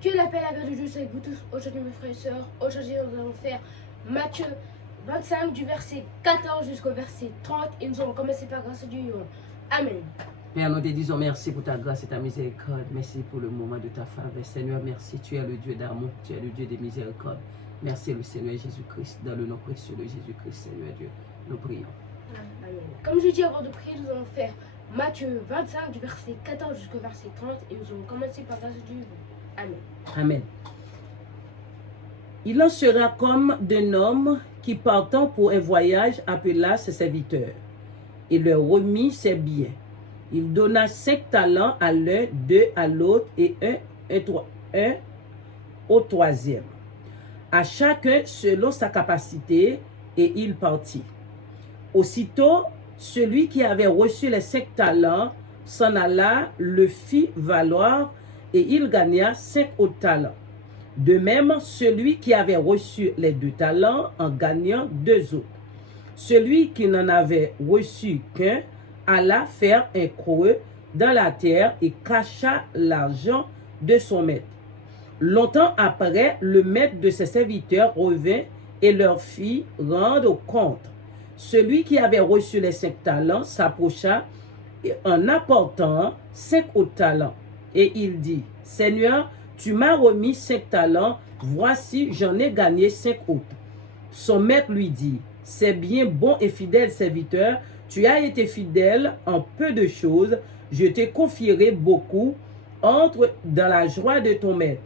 Que la paix et la grâce de Dieu soit avec vous tous. Aujourd'hui, mes frères et sœurs, aujourd'hui, nous allons faire Matthieu 25 du verset 14 jusqu'au verset 30 et nous allons commencer par grâce à Dieu. Amen. Père, nous te disons merci pour ta grâce et ta miséricorde. Merci pour le moment de ta faveur. Seigneur, merci. Tu es le Dieu d'amour. Tu es le Dieu des miséricordes. Merci le Seigneur Jésus-Christ. Dans le nom précieux de Jésus-Christ, Seigneur Dieu, nous prions. Amen. Comme je dis avant de prier, nous allons faire Matthieu 25 du verset 14 jusqu'au verset 30 et nous allons commencer par grâce à Dieu. Amen. Amen. Il en sera comme d'un homme qui partant pour un voyage appela ses serviteurs et leur remit ses biens. Il donna 5 talents à l'un, 2 à l'autre et un au troisième. À chacun selon sa capacité, et il partit. Aussitôt, celui qui avait reçu les 5 talents s'en alla, le fit valoir, et il gagna 5 autres talents. De même, celui qui avait reçu les 2 talents en gagna 2 autres. Celui qui n'en avait reçu qu'un alla faire un creux dans la terre et cacha l'argent de son maître. Longtemps après, le maître de ses serviteurs revint et leur fit rendre compte. Celui qui avait reçu les 5 talents s'approcha en apportant 5 autres talents. Et il dit, « Seigneur, tu m'as remis 5 talents, voici j'en ai gagné 5 autres. » Son maître lui dit, « C'est bien, bon et fidèle serviteur, tu as été fidèle en peu de choses, je te confierai beaucoup, entre dans la joie de ton maître. »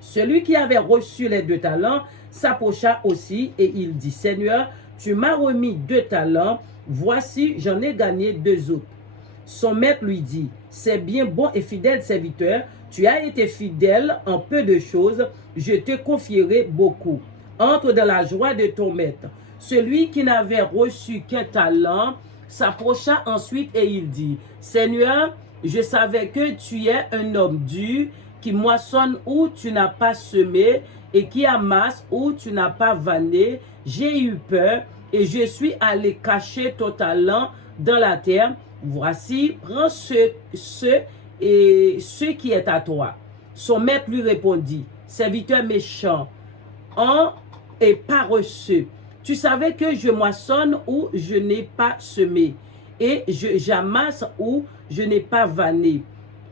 Celui qui avait reçu les 2 talents s'approcha aussi et il dit, « Seigneur, tu m'as remis 2 talents, voici j'en ai gagné 2 autres. » Son maître lui dit, « C'est bien, bon et fidèle serviteur, tu as été fidèle en peu de choses, je te confierai beaucoup. Entre dans la joie de ton maître. » Celui qui n'avait reçu qu'un talent s'approcha ensuite et il dit, « Seigneur, je savais que tu es un homme dur, qui moissonne où tu n'as pas semé et qui amasse où tu n'as pas vanné. J'ai eu peur et je suis allé cacher ton talent dans la terre. Voici, prends ce qui est à toi. » Son maître lui répondit, « Serviteur méchant et paresseux, tu savais que je moissonne où je n'ai pas semé et j'amasse où je n'ai pas vanné.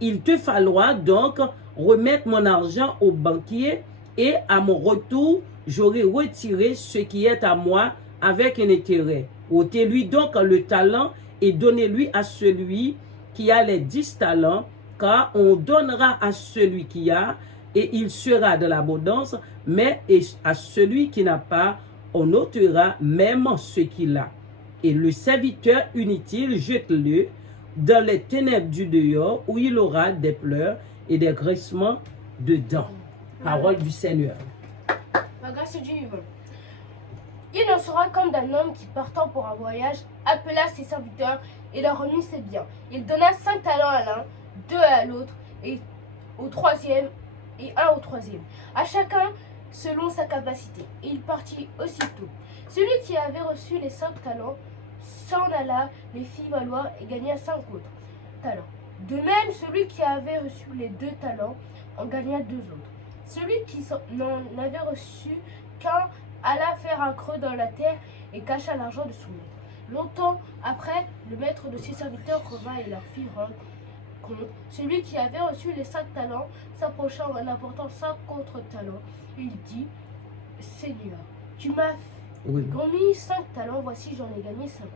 Il te falloir donc remettre mon argent au banquier et à mon retour, j'aurai retiré ce qui est à moi avec un intérêt. Ôtez-lui donc le talent et donnez-lui à celui qui a les 10 talents, car on donnera à celui qui a et il sera de l'abondance, mais à celui qui n'a pas, on ôtera même ce qu'il a. Et le serviteur inutile, jette-le dans les ténèbres du dehors, où il aura des pleurs et des graissements de dents. Parole du Seigneur. La grâce de Dieu. Il en sera comme d'un homme qui, partant pour un voyage, appela ses serviteurs et leur remit ses biens. Il donna 5 talents à l'un, 2 à l'autre, et au troisième, et 1 au troisième. À chacun selon sa capacité. Et il partit aussitôt. Celui qui avait reçu les 5 talents s'en alla, les fit valoir et gagna 5 autres talents. De même, celui qui avait reçu les 2 talents en gagna 2 autres. Celui qui n'en avait reçu qu'un alla faire un creux dans la terre et cacha l'argent de son maître. Longtemps après, le maître de ses serviteurs revint et leur fit rendre compte. Celui qui avait reçu les 5 talents s'approcha en apportant 5 autres talents. Il dit, « Seigneur, tu m'as remis 5 talents, voici j'en ai gagné 5 autres. »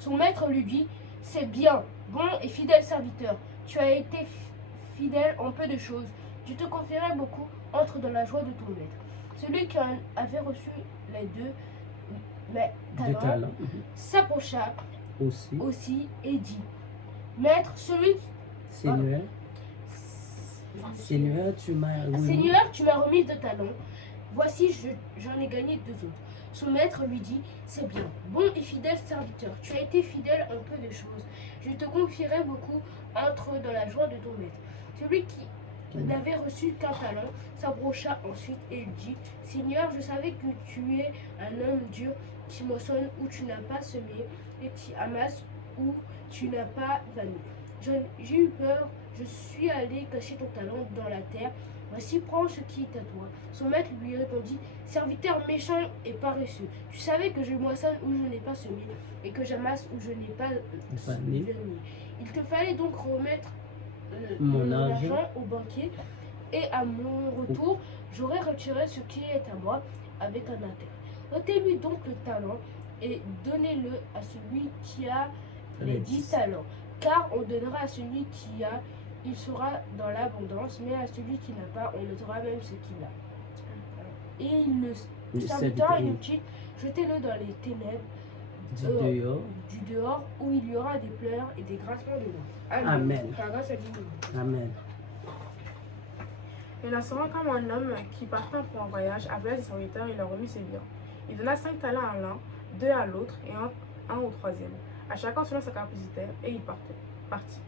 Son maître lui dit, « C'est bien, bon et fidèle serviteur, tu as été fidèle en peu de choses, je te confierai beaucoup, entre dans la joie de ton maître. » Celui qui avait reçu les 2 talents s'approcha aussi et dit, « Maître, Seigneur, tu m'as remis 2 talents, voici j'en ai gagné 2 autres. » Son maître lui dit, « C'est bien, bon et fidèle serviteur, tu as été fidèle en peu de choses, je te confierai beaucoup, entre dans la joie de ton maître. » Celui qui n'avait reçu qu'un talent s'approcha ensuite et il dit, « Seigneur, je savais que tu es un homme dur, qui moissonne où tu n'as pas semé et qui amasse où tu n'as pas vanné. j'ai eu peur, je suis allé cacher ton talent dans la terre. Voici, prends ce qui est à toi. Son maître lui répondit, serviteur méchant et paresseux, tu savais que je moissonne où je n'ai pas semé, et que j'amasse où je n'ai pas verni. Il te fallait donc remettre mon argent au banquier, et à mon retour, j'aurai retiré ce qui est à moi avec un intérêt. Ôtez-lui donc le talent et donnez-le à celui qui a les 10 talents. Car on donnera à celui qui a, il sera dans l'abondance, mais à celui qui n'a pas, on notera même ce qu'il a. Et le serviteur inutile, jetez-le dans les ténèbres du dehors, où il y aura des pleurs et des grincements de dents. Amen. Amen. Il en sera comme un homme qui partant pour un voyage appela ses serviteurs et leur remit ses biens. Il donna 5 talents à l'un, 2 à l'autre et un au troisième, à chacun selon sa capacité, et il partit.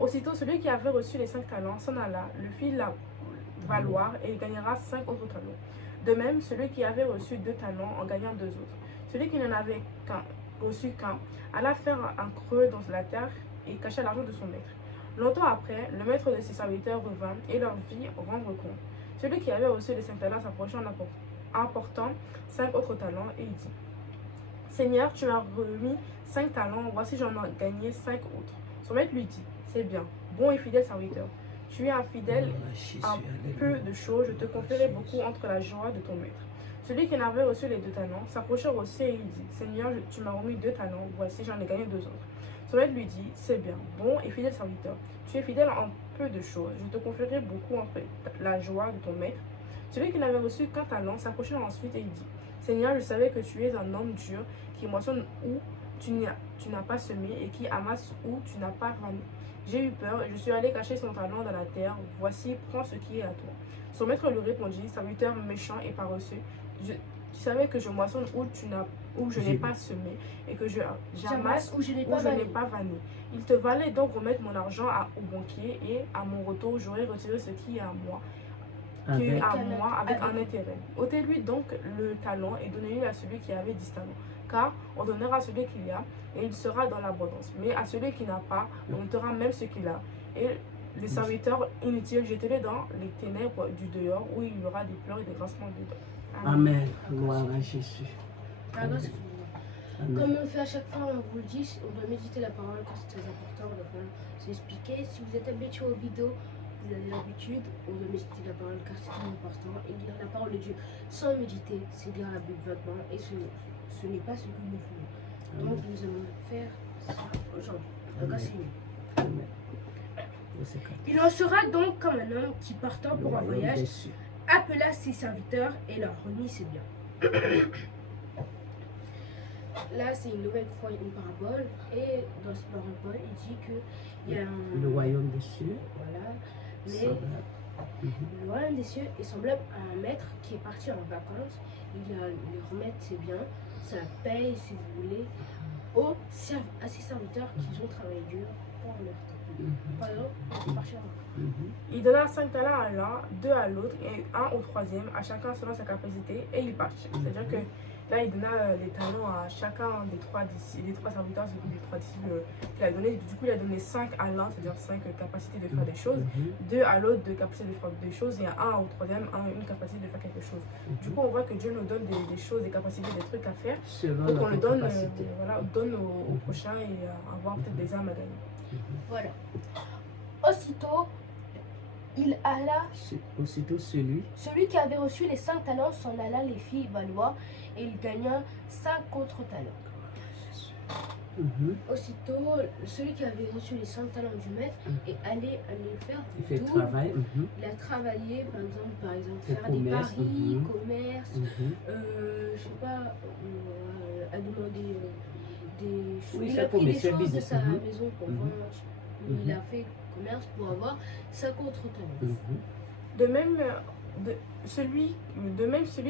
Aussitôt, celui qui avait reçu les 5 talents s'en alla, le fit valoir et il gagnera 5 autres talents. De même, celui qui avait reçu 2 talents en gagna 2 autres. Celui qui n'en avait reçu qu'un alla faire un creux dans la terre et cacha l'argent de son maître. Longtemps après, le maître de ses serviteurs revint et leur fit rendre compte. Celui qui avait reçu les 5 talents s'approcha en apportant 5 autres talents et il dit, Seigneur, tu m'as remis 5 talents, voici j'en ai gagné 5 autres. Son maître lui dit, c'est bien, bon et fidèle serviteur. Tu es infidèle à peu de choses, je te confierai beaucoup entre la joie de ton maître. Celui qui n'avait reçu les 2 talents s'approcha aussi et il dit, Seigneur, tu m'as remis 2 talents, voici j'en ai gagné 2 autres. Son maître lui dit, c'est bien, bon et fidèle serviteur. Tu es fidèle en peu de choses, je te confierai beaucoup entre la joie de ton maître. Celui qui n'avait reçu qu'un talent s'approcha ensuite et il dit, Seigneur, je savais que tu es un homme dur, qui moissonne où tu n'as pas semé et qui amasse où tu n'as pas vanné. J'ai eu peur et je suis allé cacher son talent dans la terre. Voici, prends ce qui est à toi. Son maître lui répondit, serviteur méchant et paresseux, tu savais que je moissonne où je n'ai pas semé et que j'amasse où je n'ai pas vanné. Il te valait donc remettre mon argent au banquier et à mon retour, j'aurais retiré ce qui est à moi. Avec un intérêt. Ôtez-lui donc le talent et donnez-le à celui qui avait 10 talents. Car on donnera à celui qui a et il sera dans l'abondance. Mais à celui qui n'a pas, on notera même ce qu'il a. Et les serviteurs inutiles, jetez-les dans les ténèbres du dehors où il y aura des pleurs et des grincements de dents. Amen. Gloire à Jésus. Amen. Comme on fait à chaque fois, on vous le dit, on doit méditer la parole car c'est très important. On doit s'expliquer. Si vous êtes habitué aux vidéos, vous avez l'habitude, on doit méditer la parole car c'est très important. Et lire la parole de Dieu sans méditer, c'est lire la Bible vaguement et ce n'est pas ce que nous voulons. Donc nous allons faire ça aujourd'hui. Il en sera donc comme un homme qui partant pour un voyage appela ses serviteurs et leur remit ses biens. Là, c'est une nouvelle fois une parabole et dans cette parabole, il dit qu'il y a le royaume des cieux. Voilà. Mais le royaume des cieux est semblable à un maître qui est parti en vacances. Il remet ses biens, sa paye, si vous voulez, à ses serviteurs qui ont travaillé dur pour leur temps. Par exemple, il est parti en vacances. Il donna 5 talents à l'un, 2 à l'autre et 1 au troisième, à chacun selon sa capacité, et il partit. C'est-à-dire que là, il donna les talents à chacun des 3 serviteurs, des 3 disciples qu'il a donné. Du coup, il a donné 5 à l'un, c'est-à-dire 5 capacités de faire des choses, 2 à l'autre, 2 capacités de faire des choses, et 1 au troisième, une capacité de faire quelque chose. Du coup, on voit que Dieu nous donne des choses, des capacités, des trucs à faire. Donc, on le donne, donne au prochain et avoir peut-être des âmes à gagner. Voilà. Aussitôt, il alla. Aussitôt celui qui avait reçu les 5 talents s'en alla les fit valoir et il gagna 5 autres talents. Aussitôt, celui qui avait reçu les 5 talents du maître est allé faire du travail. Il a travaillé, par exemple faire des paris, commerce, je sais pas, à demander des choses. Oui, Il a pris des choses de sa maison pour vendre. Il a fait commerce pour avoir 5 autres talents. De même, celui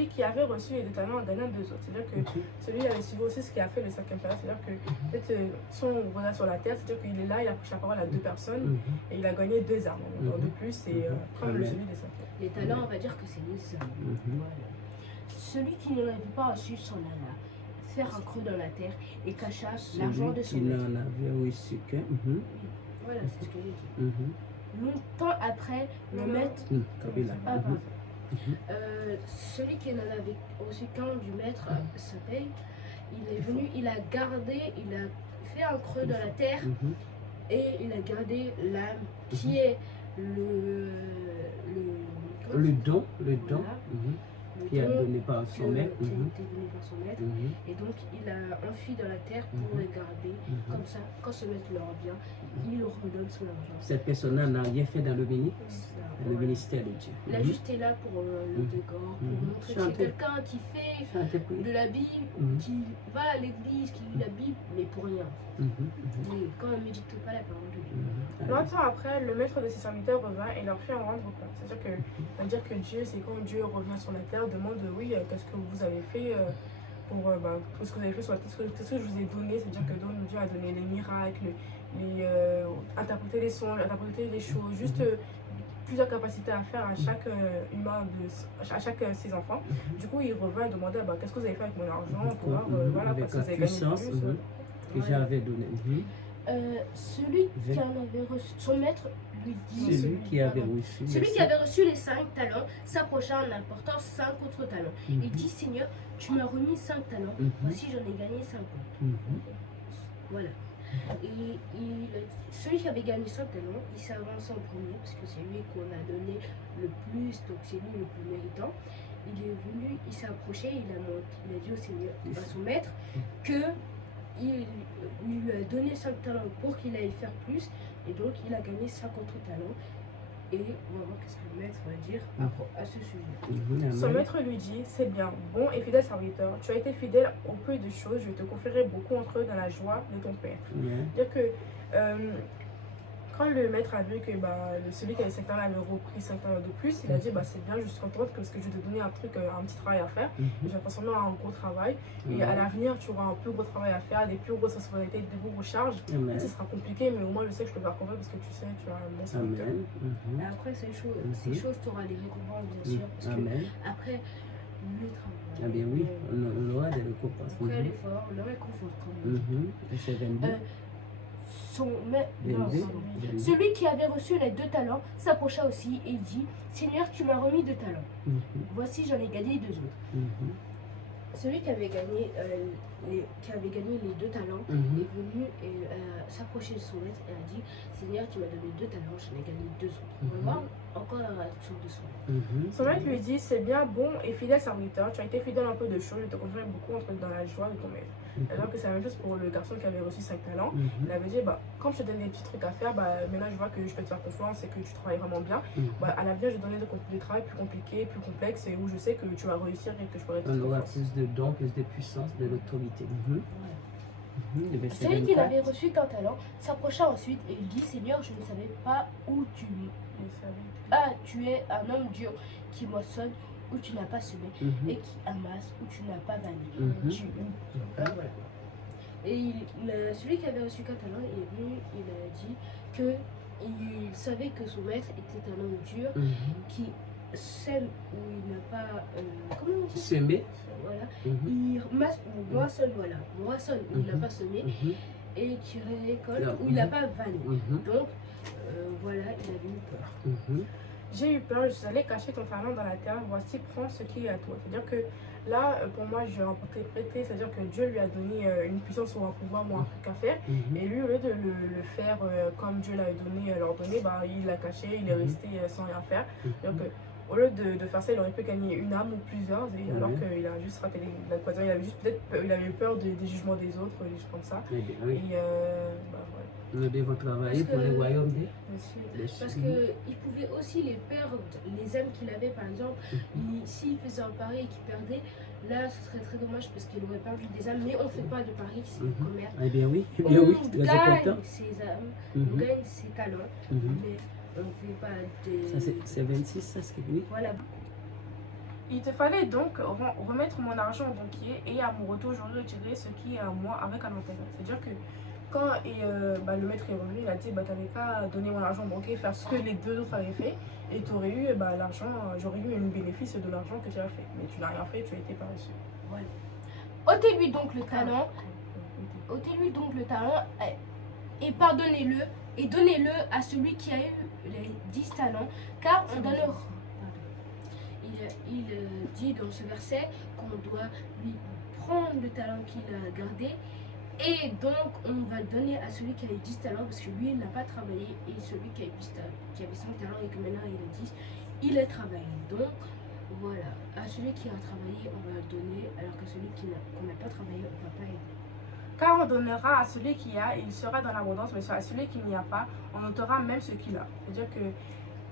qui avait reçu les 2 talents en gagnant 2 autres. C'est-à-dire que celui qui avait suivi aussi ce qu'il a fait le 5e talent. C'est-à-dire que peut-être si on regarde sur la terre, c'est-à-dire qu'il est là, il a pris la parole à 2 personnes et il a gagné 2 armes. De plus, c'est comme celui des 5. Les talents, on va dire que c'est les armes. Voilà. Celui qui n'en avait pas reçu s'en alla faire un creux dans la terre et cacha l'argent de son maître. Celui qui n'en avait reçu qu'un. Voilà, c'est ce que j'ai dit. Longtemps après, le Non, non. maître, Kabila. ah, pardon. Celui qui n'en avait reçu qu'un du maître, sa paye, il est venu, il a gardé, il a fait un creux dans la terre et il a gardé l'âme qui est le Le don, voilà, le qui a don donné par son maître. qui a été donné par son maître. Et donc il a enfui dans la terre pour les garder. Comme ça, quand ce maître leur revient, il leur redonne son argent. Cette personne-là n'a rien fait dans le Voilà. ministère de Dieu. Il a juste été là pour le décor, pour montrer que c'est quelqu'un qui fait Chantez pour lui. de la Bible, qui va à l'église, qui lit la Bible, mais pour rien. Mais quand on ne médite pas la parole de Dieu. Longtemps après, le maître de ses serviteurs revint et leur fit en rendre compte. C'est-à-dire que Dieu, c'est quand Dieu revient sur la terre, demande oui, qu'est-ce que vous avez fait qu'est-ce que vous avez fait sur la terre, qu'est-ce que je vous ai donné. C'est-à-dire que donc, Dieu a donné les miracles, interpréter les sons, interpréter les choses, juste plusieurs capacités à faire à chaque humain, à chaque de ses enfants. Du coup, il revint et demandait qu'est-ce que vous avez fait avec mon argent pour voir, voilà, avec parce que la vous avez gagné puissance plus. que j'avais donnée. Celui qui en avait reçu, son maître lui dit. Celui qui avait reçu. Celui qui avait reçu les 5 talents s'approcha en apportant 5 autres talents. Il dit, Seigneur, tu m'as remis 5 talents, voici j'en ai gagné 5 autres. Voilà. Et celui qui avait gagné 5 talents, il s'avance en premier, parce que c'est lui qu'on a donné le plus, donc c'est lui le plus méritant. Il est venu, il s'est approché, il a dit au Seigneur, à son maître, que il lui a donné 5 talents pour qu'il aille faire plus, et donc il a gagné 5 autres talents. Et on va voir qu'est-ce que le maître va dire à ce sujet. Son maître lui dit, c'est bien, bon et fidèle serviteur, tu as été fidèle au peu de choses, je te confierai beaucoup entre eux dans la joie de ton père. C'est-à-dire que quand le maître a vu que celui qui avait 5 talents avait repris 5 talents de plus, il a dit c'est bien, je suis contente parce que je vais te donner un petit travail à faire. Je vais transformer en un gros travail. Et à l'avenir, tu auras un plus gros travail à faire, des plus grosses responsabilités, des plus grosses charges. Et ça sera compliqué, mais au moins je sais que je peux faire confiance parce que tu sais, tu as un bon serviteur. Et après, ces choses, tu auras des récompenses, bien sûr. Parce que après le travail. Ah bien oui, on aura des récompenses. Après l'effort, le réconfort quand même. Et c'est 22. Celui qui avait reçu les 2 talents s'approcha aussi et dit, Seigneur, tu m'as remis 2 talents. Voici, j'en ai gagné 2 autres. Celui qui avait gagné les 2 talents est venu s'approcher de son maître et a dit, Seigneur, tu m'as donné 2 talents, j'en ai gagné 2 autres. On va voir encore la réaction de son maître. Son maître lui dit, c'est bien, bon et fidèle serviteur, tu as été fidèle un peu de choses, je te confierai beaucoup entre dans la joie de ton maître. Alors que c'est la même chose pour le garçon qui avait reçu 5 talents. Il avait dit, quand je te donne des petits trucs à faire, maintenant je vois que je peux te faire confiance et que tu travailles vraiment bien. À l'avenir, je vais te donner des travail plus compliqués, plus complexes et où je sais que tu vas réussir et que je pourrai te faire On aura confiance. plus de dons, plus de puissance, de l'autorité. Celui qui n'avait reçu qu'un talent s'approcha ensuite et il dit, Seigneur, je ne savais pas où tu es. Ah, tu es un homme dur qui moissonne où tu n'as pas semé et qui amasse où tu n'as pas vanné. Voilà. Et celui qui avait reçu qu'un talent, il est venu, il a dit que il savait que son maître était un homme dur qui sème où il n'a pas comment on dit semé. Voilà. Il moissonne, voilà, moissonne où il n'a pas semé et qui récolte où il n'a pas vanné. Donc voilà, il avait eu peur. J'ai eu peur, je suis allée cacher ton talent dans la terre, voici, prends ce qui est à toi. C'est-à-dire que là, pour moi, je interprété, c'est-à-dire que Dieu lui a donné une puissance ou un pouvoir ou un truc à faire. Et lui, au lieu de le faire comme Dieu l'avait donné, leur donné, il l'a caché, il est resté sans rien faire. Donc, au lieu de faire ça, il aurait pu gagner une âme ou plusieurs, alors qu'il a juste raté la poison. Il avait juste il avait eu peur des jugements des autres, des choses comme ça. Et voilà. Vous devez travailler pour le royaume des parce qu'il pouvait aussi les perdre, les âmes qu'il avait par exemple. S'il faisait un pari et qu'il perdait, là ce serait très dommage parce qu'il aurait perdu des âmes. Mais on ne fait pas de pari, c'est du commerce. Eh bien oui, on très gagne important. ses âmes, on gagne ses talents, mais on ne fait pas de... Ça c'est 26, ça c'est oui. Voilà. Il te fallait donc remettre mon argent au banquier et à mon retour, j'aurais retiré ce qui est à moi avec un intérêt. C'est-à-dire que quand le maître est revenu, il a dit t'avais qu'à donner mon argent au banquier, faire ce que les 2 autres avaient fait, et tu aurais eu l'argent, j'aurais eu un bénéfice de l'argent que tu as fait. Mais tu n'as rien fait, tu as été paresseux. Voilà. Ôtez-lui donc le talent, et pardonnez-le et donnez-le à celui qui a eu les 10 talents, car on donnera. Il dit dans ce verset qu'on doit lui prendre le talent qu'il a gardé, et donc on va le donner à celui qui a eu 10 talents, parce que lui il n'a pas travaillé, et celui qui a eu 10 talents, qui avait 5 talents et que maintenant il a 10, il a travaillé. Donc voilà, à celui qui a travaillé on va le donner, alors que celui qu'on n'a pas travaillé on ne va pas aider. Car on donnera à celui qui a, il sera dans l'abondance, mais à celui qui n'y a pas, on ôtera même ce qu'il a. C'est-à-dire que,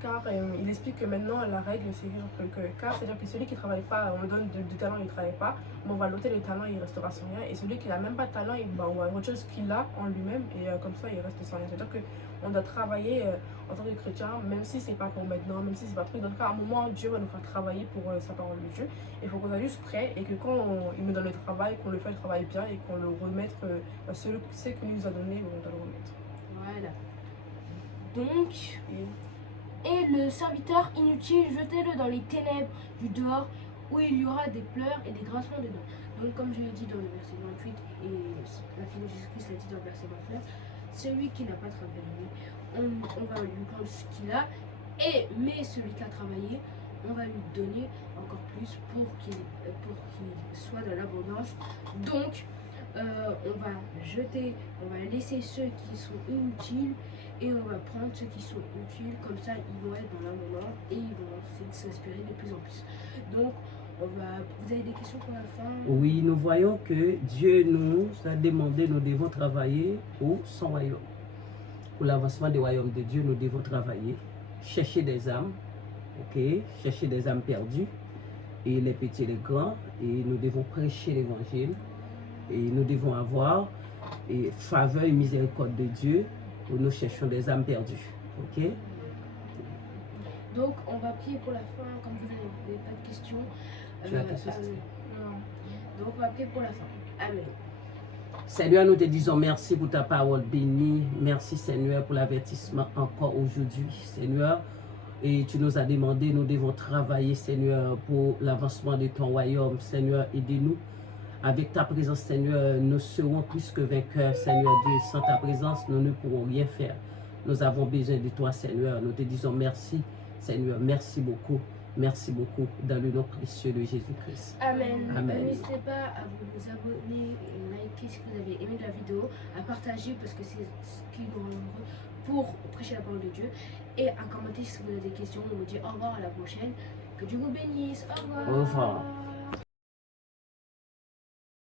car il explique que maintenant la règle c'est c'est-à-dire que celui qui ne travaille pas, on lui donne du talent, il ne travaille pas, bon, on va l'ôter les talents, il restera sans rien. Et celui qui n'a même pas de talent, on va autre chose qu'il a en lui-même, et comme ça il reste sans rien. C'est-à-dire qu'on doit travailler en tant que chrétien, même si c'est pas pour maintenant, même si c'est pas truc. Dans le cas, à un moment, Dieu va nous faire travailler pour sa parole de Dieu. Il faut qu'on soit juste prêt et que quand il nous donne le travail, qu'on le fait le travail bien et qu'on le remette, ce qu'il nous a donné, on doit le remettre. Voilà. Donc, et le serviteur inutile, jetez-le dans les ténèbres du dehors, où il y aura des pleurs et des grincements de dents. Donc, comme je l'ai dit dans le verset 28, et la fille de Jésus-Christ l'a dit dans le verset 29, celui qui n'a pas travaillé, on va lui prendre ce qu'il a, mais celui qui a travaillé, on va lui donner encore plus pour qu'il soit dans l'abondance. Donc, on va laisser ceux qui sont inutiles et on va prendre ceux qui sont utiles, comme ça ils vont être dans l'abondance et ils vont s'inspirer de plus en plus. Donc, vous avez des questions pour la fin? Oui, nous voyons que Dieu nous a demandé, nous devons travailler pour son royaume. Pour l'avancement du royaume de Dieu, nous devons travailler, chercher des âmes, chercher des âmes perdues, et les petits et les grands, et nous devons prêcher l'évangile, et nous devons avoir faveur et miséricorde de Dieu, où nous cherchons des âmes perdues. Ok? Donc, on va prier pour la fin, comme vous n'avez pas de questions. Tu as question? Donc, on va prier pour la fin. Amen. Seigneur, nous te disons merci pour ta parole bénie. Merci, Seigneur, pour l'avertissement encore aujourd'hui. Seigneur, et tu nous as demandé, nous devons travailler, Seigneur, pour l'avancement de ton royaume. Seigneur, aidez-nous. Avec ta présence, Seigneur, nous serons plus que vainqueurs, Seigneur Dieu. Sans ta présence, nous ne pourrons rien faire. Nous avons besoin de toi, Seigneur. Nous te disons merci, Seigneur. Merci beaucoup. Merci beaucoup dans le nom précieux de Jésus-Christ. Amen. Amen. N'hésitez pas à vous abonner et liker si vous avez aimé la vidéo, à partager parce que c'est ce qui nous rend heureux pour prêcher la parole de Dieu, et à commenter si vous avez des questions. On vous dit au revoir, à la prochaine. Que Dieu vous bénisse. Au revoir. Au revoir.